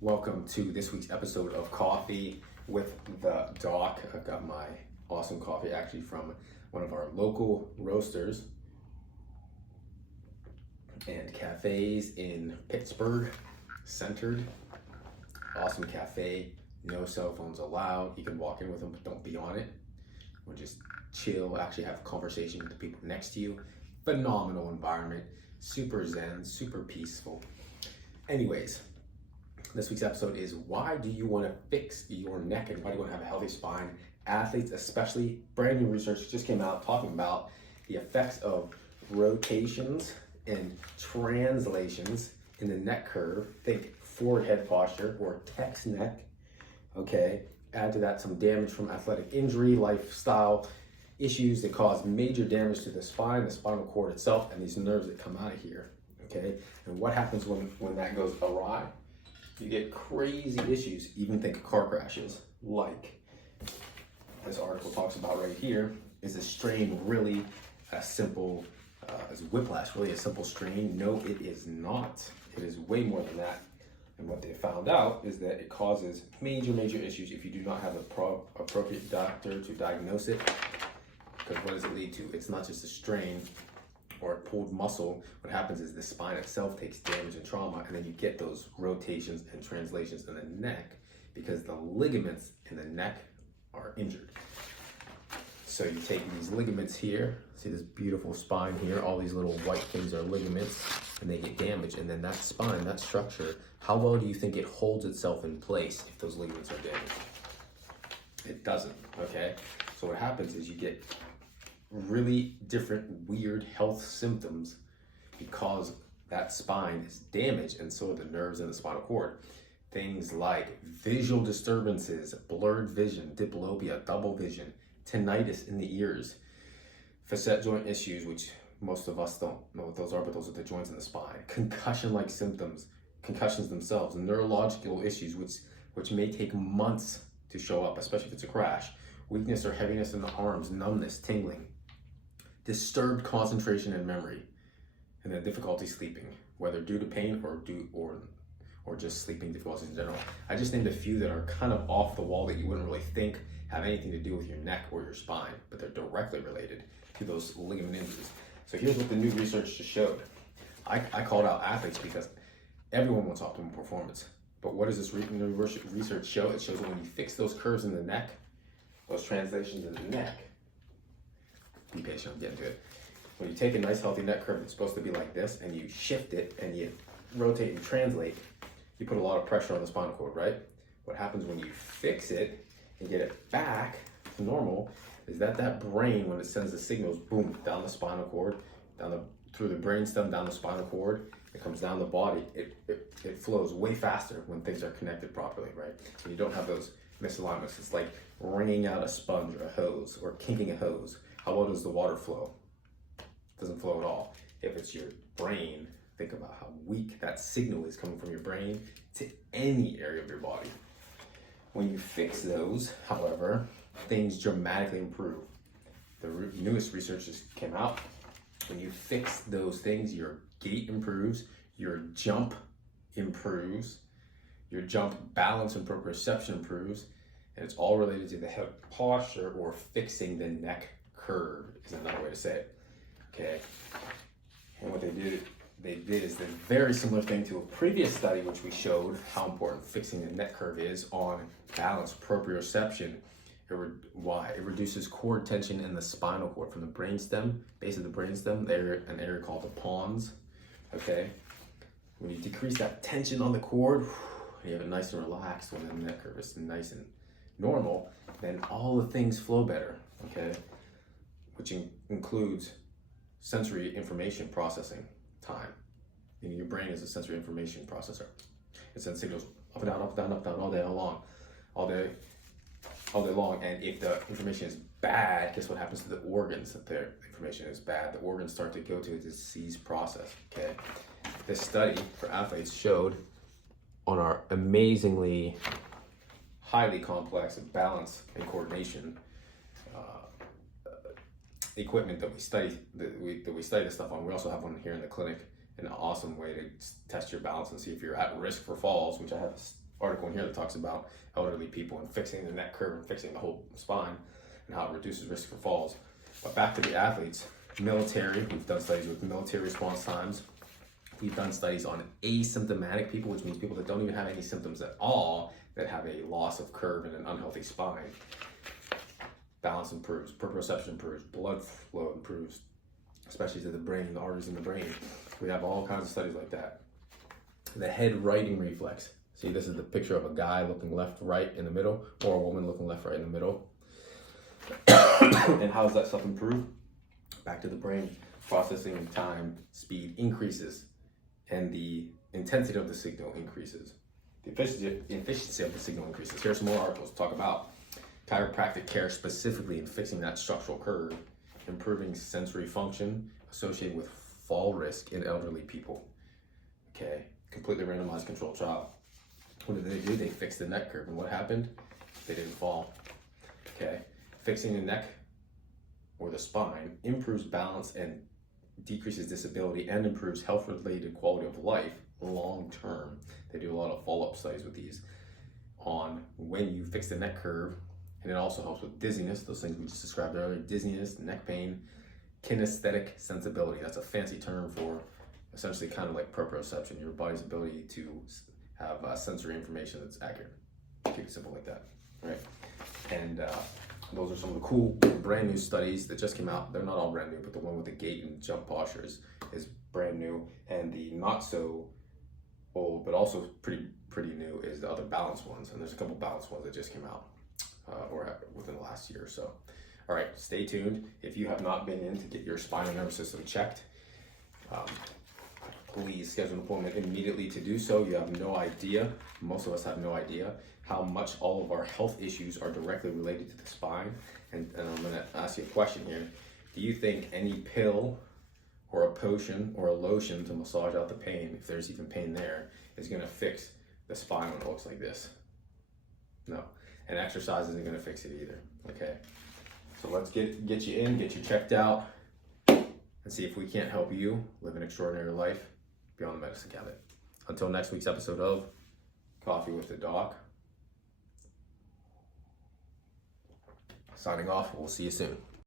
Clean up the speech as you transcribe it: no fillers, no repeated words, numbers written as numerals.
Welcome to this week's episode of Coffee with the Doc. I've got my awesome coffee actually from one of our local roasters and cafes in Pittsburgh, centered. Awesome cafe, no cell phones allowed. You can walk in with them, but don't be on it. Or just chill, actually have a conversation with the people next to you. Phenomenal environment, super zen, super peaceful. Anyways, this week's episode is why do you want to fix your neck and why do you want to have a healthy spine? Athletes, especially, brand new research just came out talking about the effects of rotations and translations in the neck curve. Think forward head posture or text neck. Okay, add to that some damage from athletic injury, lifestyle issues that cause major damage to the spine, the spinal cord itself, and these nerves that come out of here. Okay, and what happens when that goes awry? You get crazy issues, even think car crashes, like this article talks about right here. Is a strain really as simple as whiplash, really a simple strain? No, it is not. It is way more than that. And what they found out is that it causes major issues if you do not have an appropriate doctor to diagnose it. Because what does it lead to? It's not just a strain or a pulled muscle. What happens is the spine itself takes damage and trauma, and then you get those rotations and translations in the neck because the ligaments in the neck are injured. So you take these ligaments here, see this beautiful spine here, all these little white things are ligaments, and they get damaged, and then that spine, that structure, how well do you think it holds itself in place if those ligaments are damaged? It doesn't, okay? So what happens is you get really different weird health symptoms because that spine is damaged, and so are the nerves in the spinal cord. Things like visual disturbances, blurred vision, diplopia, double vision, tinnitus in the ears, facet joint issues, which most of us don't know what those are, but those are the joints in the spine. Concussion-like symptoms, concussions themselves, neurological issues, which may take months to show up, especially if it's a crash. Weakness or heaviness in the arms, numbness, tingling, disturbed concentration and memory, and then difficulty sleeping, whether due to pain or just sleeping difficulties in general. I just named a few that are kind of off the wall that you wouldn't really think have anything to do with your neck or your spine, but they're directly related to those ligament injuries. So here's what the new research just showed. I called out athletes because everyone wants optimal performance. But what does this new research show? It shows that when you fix those curves in the neck, those translations in the neck, be patient, I'm getting to it. When you take a nice healthy neck curve that's supposed to be like this and you shift it and you rotate and translate, you put a lot of pressure on the spinal cord, right? What happens when you fix it and get it back to normal is that brain, when it sends the signals, boom, down the spinal cord, through the brainstem, down the spinal cord, it comes down the body, it flows way faster when things are connected properly, right? So you don't have those misalignments. It's like wringing out a sponge or a hose or kinking a hose. How well does the water flow? It doesn't flow at all. If it's your brain, think about how weak that signal is coming from your brain to any area of your body. When you fix those, however, things dramatically improve. The newest research just came out. When you fix those things, your gait improves, your jump improves, your jump balance and proprioception improves, and it's all related to the head posture or fixing the neck curve is another way to say it, okay? And what they did is the very similar thing to a previous study which we showed how important fixing the neck curve is on balance, proprioception. Why? It reduces cord tension in the spinal cord from the brainstem, base of the brainstem, an area called the pons, okay? When you decrease that tension on the cord, you have it nice and relaxed when the neck curve is nice and normal, then all the things flow better, okay? Which includes sensory information processing time. Your brain is a sensory information processor. It sends signals up and down, up and down, up and down all day long, and if the information is bad, guess what happens to the organs if their information is bad? The organs start to go to a disease process, okay? This study for athletes showed on our amazingly highly complex balance and coordination equipment that we study this stuff on. We also have one here in the clinic, an awesome way to test your balance and see if you're at risk for falls, which I have article in here that talks about elderly people and fixing the neck curve and fixing the whole spine and how it reduces risk for falls. But back to the athletes, military, we've done studies with military response times. We've done studies on asymptomatic people, which means people that don't even have any symptoms at all, that have a loss of curve and an unhealthy spine. Balance improves, proprioception improves, blood flow improves, especially to the brain, the arteries in the brain. We have all kinds of studies like that. The head righting reflex. See, this is the picture of a guy looking left, right in the middle, or a woman looking left, right in the middle. And how does that stuff improve? Back to the brain. Processing time, speed increases, and the intensity of the signal increases. The efficiency of the signal increases. Here's some more articles to talk about chiropractic care, specifically in fixing that structural curve, improving sensory function associated with fall risk in elderly people. Okay, completely randomized controlled trial. What did they do? They fixed the neck curve, and what happened? They didn't fall. Okay, fixing the neck or the spine improves balance and decreases disability and improves health-related quality of life long term. They do a lot of follow-up studies with these on when you fix the neck curve, and it also helps with dizziness, those things we just described earlier, dizziness, neck pain, kinesthetic sensibility. That's a fancy term for essentially kind of like proprioception, your body's ability to have sensory information that's accurate. Keep it simple like that, right? And those are some of the cool brand new studies that just came out. They're not all brand new, but the one with the gait and jump postures is brand new, and the not so old but also pretty new is the other balance ones. And there's a couple balance ones that just came out or within the last year or so. All right, stay tuned. If you have not been in to get your spinal nervous system checked, please schedule an appointment immediately to do so. You have no idea, most of us have no idea, how much all of our health issues are directly related to the spine. And I'm gonna ask you a question here. Do you think any pill or a potion or a lotion to massage out the pain, if there's even pain there, is gonna fix the spine when it looks like this? No. And exercise isn't gonna fix it either, okay? So let's get you in, get you checked out, and see if we can't help you live an extraordinary life beyond the medicine cabinet. Until next week's episode of Coffee with the Doc. Signing off, we'll see you soon.